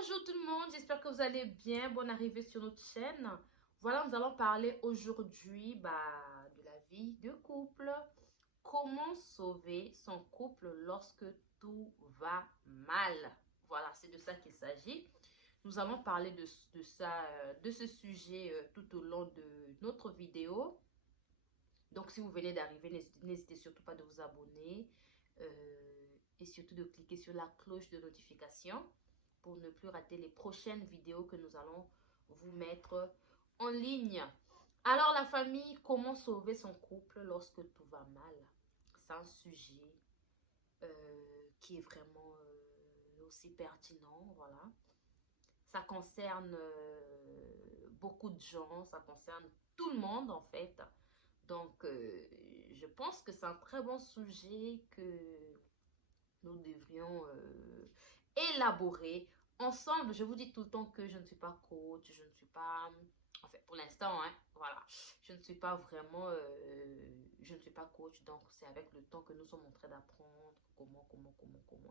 Bonjour tout le monde, j'espère que vous allez bien. Bonne arrivée sur notre chaîne. Voilà, nous allons parler aujourd'hui de la vie de couple. Comment sauver son couple lorsque tout va mal. Voilà, c'est de ça qu'il s'agit. Nous allons parler de ce sujet tout au long de notre vidéo. Donc, si vous venez d'arriver, n'hésitez surtout pas de vous abonner et surtout de cliquer sur la cloche de notification pour ne plus rater les prochaines vidéos que nous allons vous mettre en ligne. Alors la famille, comment sauver son couple lorsque tout va mal? C'est un sujet qui est vraiment aussi pertinent, voilà. Ça concerne beaucoup de gens, ça concerne tout le monde en fait. Donc, je pense que c'est un très bon sujet que nous devrions élaborer ensemble. Je vous dis tout le temps que je ne suis pas coach, je ne suis pas, en fait, pour l'instant, hein, voilà, je ne suis pas vraiment, je ne suis pas coach, donc c'est avec le temps que nous sommes en train d'apprendre comment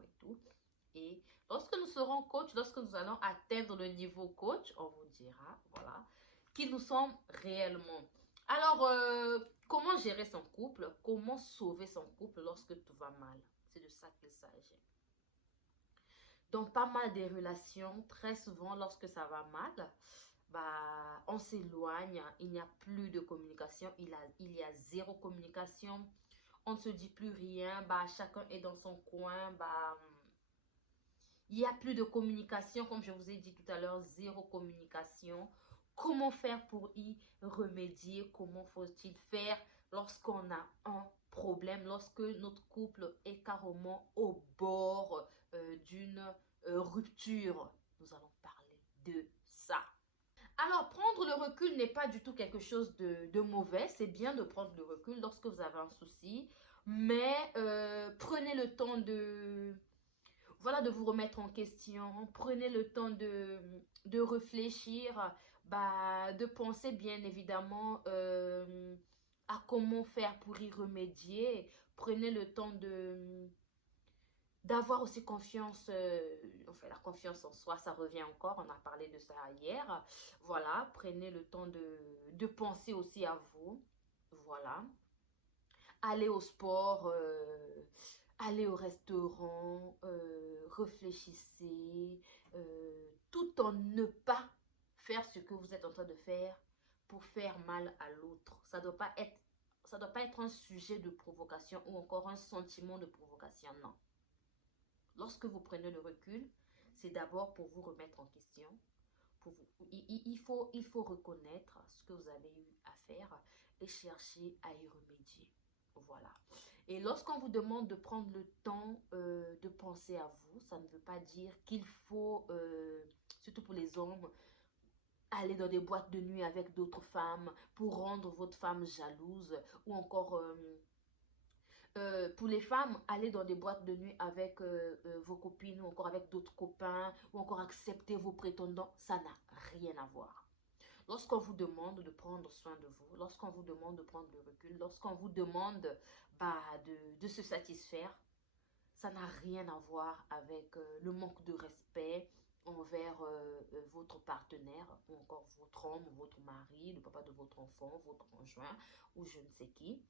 et tout. Et lorsque nous serons coach, lorsque nous allons atteindre le niveau coach, on vous dira, voilà, qui nous sommes réellement. Alors, comment gérer son couple? Comment sauver son couple lorsque tout va mal? C'est de ça qu'il s'agit. Dans pas mal des relations, très souvent, lorsque ça va mal, on s'éloigne, il n'y a plus de communication, il y a zéro communication, on ne se dit plus rien, chacun est dans son coin, il n'y a plus de communication, comme je vous ai dit tout à l'heure, zéro communication. Comment faire pour y remédier? Comment faut-il faire lorsqu'on a un problème, lorsque notre couple est carrément au bord d'une rupture? Nous allons parler de ça. Alors, prendre le recul n'est pas du tout quelque chose de mauvais. C'est bien de prendre le recul lorsque vous avez un souci. Mais prenez le temps voilà, de vous remettre en question. Prenez le temps de réfléchir, de penser bien évidemment à comment faire pour y remédier. Prenez le temps d'avoir aussi confiance, enfin la confiance en soi, ça revient encore, on a parlé de ça hier. Voilà, prenez le temps de penser aussi à vous. Voilà. Allez au sport, allez au restaurant, réfléchissez, tout en ne pas faire ce que vous êtes en train de faire pour faire mal à l'autre. Ça doit pas être un sujet de provocation ou encore un sentiment de provocation, non. Lorsque vous prenez le recul, c'est d'abord pour vous remettre en question. Il faut reconnaître ce que vous avez eu à faire et chercher à y remédier. Voilà. Et lorsqu'on vous demande de prendre le temps de penser à vous, ça ne veut pas dire qu'il faut, surtout pour les hommes, aller dans des boîtes de nuit avec d'autres femmes pour rendre votre femme jalouse ou encore... pour les femmes, aller dans des boîtes de nuit avec vos copines ou encore avec d'autres copains ou encore accepter vos prétendants, ça n'a rien à voir. Lorsqu'on vous demande de prendre soin de vous, lorsqu'on vous demande de prendre le recul, lorsqu'on vous demande de se satisfaire, ça n'a rien à voir avec le manque de respect envers votre partenaire ou encore votre homme, votre mari, le papa de votre enfant, votre conjoint ou je ne sais qui.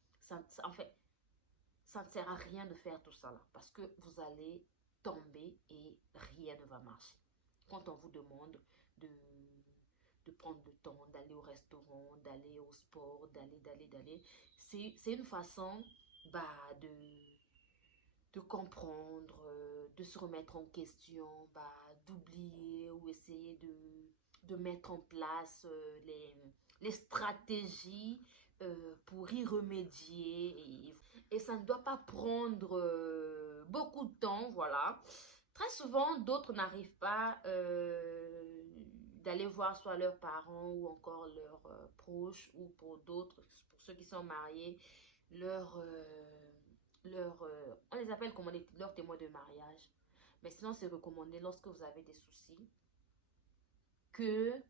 En fait, ça ne sert à rien de faire tout ça là parce que vous allez tomber et rien ne va marcher. Quand on vous demande de prendre le temps, d'aller au restaurant, d'aller au sport, d'aller, c'est une façon de comprendre, de se remettre en question, d'oublier ou essayer de mettre en place les stratégies pour y remédier. Et ça ne doit pas prendre beaucoup de temps, voilà. Très souvent, d'autres n'arrivent pas d'aller voir soit leurs parents ou encore leurs proches ou pour d'autres, pour ceux qui sont mariés, on les appelle comment leurs témoins de mariage. Mais sinon, c'est recommandé lorsque vous avez des soucis que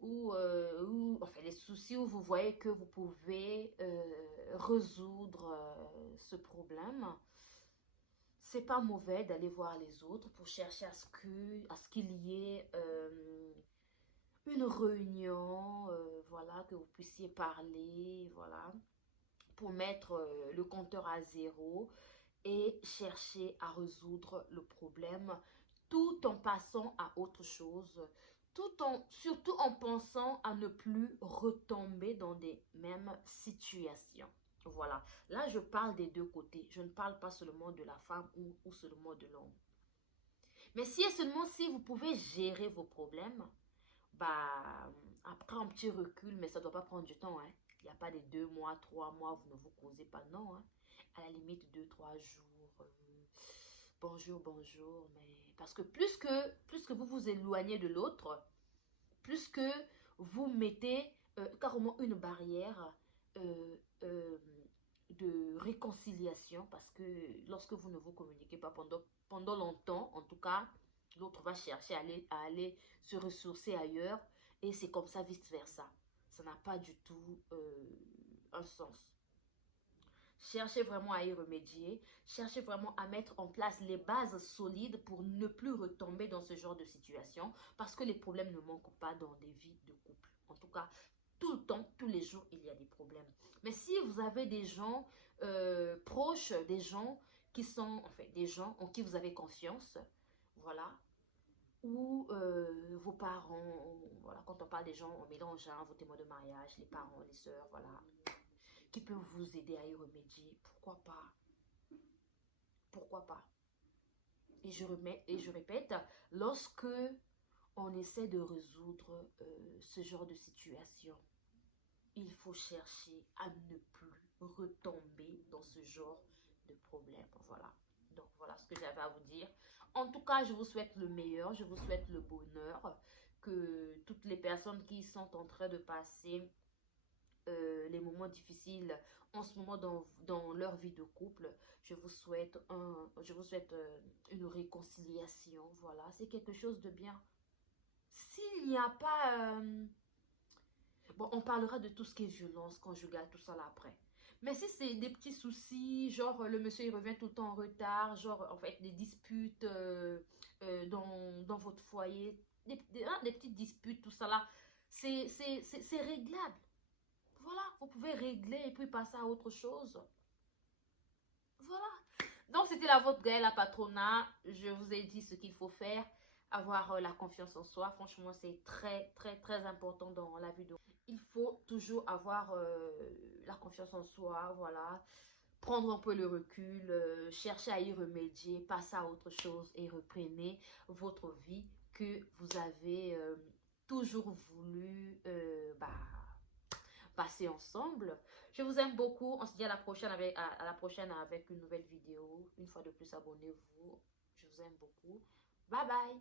enfin les soucis où vous voyez que vous pouvez résoudre ce problème, c'est pas mauvais d'aller voir les autres pour chercher à ce qu'il y ait une réunion, voilà, que vous puissiez parler, voilà, pour mettre le compteur à zéro et chercher à résoudre le problème tout en passant à autre chose, surtout en pensant à ne plus retomber dans des mêmes situations. Voilà, là je parle des deux côtés, je ne parle pas seulement de la femme ou seulement de l'homme. Mais si et seulement si vous pouvez gérer vos problèmes, bah, après un petit recul, mais ça ne doit pas prendre du temps, hein. Il n'y a pas des 2 mois, 3 mois, vous ne vous causez pas, non, hein. À la limite, 2, 3 jours, bonjour, bonjour, mais parce que plus que vous vous éloignez de l'autre, plus que vous mettez carrément une barrière euh, euh, de réconciliation, parce que lorsque vous ne vous communiquez pas pendant longtemps, en tout cas, l'autre va chercher à aller se ressourcer ailleurs, et c'est comme ça vice-versa. Ça n'a pas du tout un sens. Cherchez vraiment à y remédier. Cherchez vraiment à mettre en place les bases solides pour ne plus retomber dans ce genre de situation. Parce que les problèmes ne manquent pas dans des vies de couple. En tout cas, tout le temps, tous les jours, il y a des problèmes. Mais si vous avez des gens proches, des gens qui sont, en fait, des gens en qui vous avez confiance, voilà, ou vos parents, voilà, quand on parle des gens, on mélange hein, vos témoins de mariage, les parents, les sœurs, voilà, qui peuvent vous aider à y remédier. Pourquoi pas? Pourquoi pas? Et je répète, lorsque on essaie de résoudre ce genre de situation, il faut chercher à ne plus retomber dans ce genre de problème. Voilà. Donc voilà ce que j'avais à vous dire. En tout cas, je vous souhaite le meilleur, je vous souhaite le bonheur, que toutes les personnes qui sont en train de passer les moments difficiles en ce moment dans leur vie de couple, je vous souhaite une réconciliation. Voilà, c'est quelque chose de bien. S'il n'y a pas... bon, on parlera de tout ce qui est violence conjugale, tout ça là après. Mais si c'est des petits soucis, genre le monsieur il revient tout le temps en retard, genre en fait des disputes dans votre foyer, des petites disputes, tout ça là, c'est réglable. Voilà, vous pouvez régler et puis passer à autre chose. Voilà. Donc, c'était la vôtre Gaëlle, la patronat. Je vous ai dit ce qu'il faut faire. Avoir la confiance en soi. Franchement, c'est très, très, très important dans la vie de... Il faut toujours avoir la confiance en soi. Voilà. Prendre un peu le recul. Chercher à y remédier. Passer à autre chose. Et reprenez votre vie que vous avez toujours voulu... passer ensemble. Je vous aime beaucoup. On se dit à la prochaine à la prochaine avec une nouvelle vidéo. Une fois de plus, abonnez-vous. Je vous aime beaucoup. Bye bye.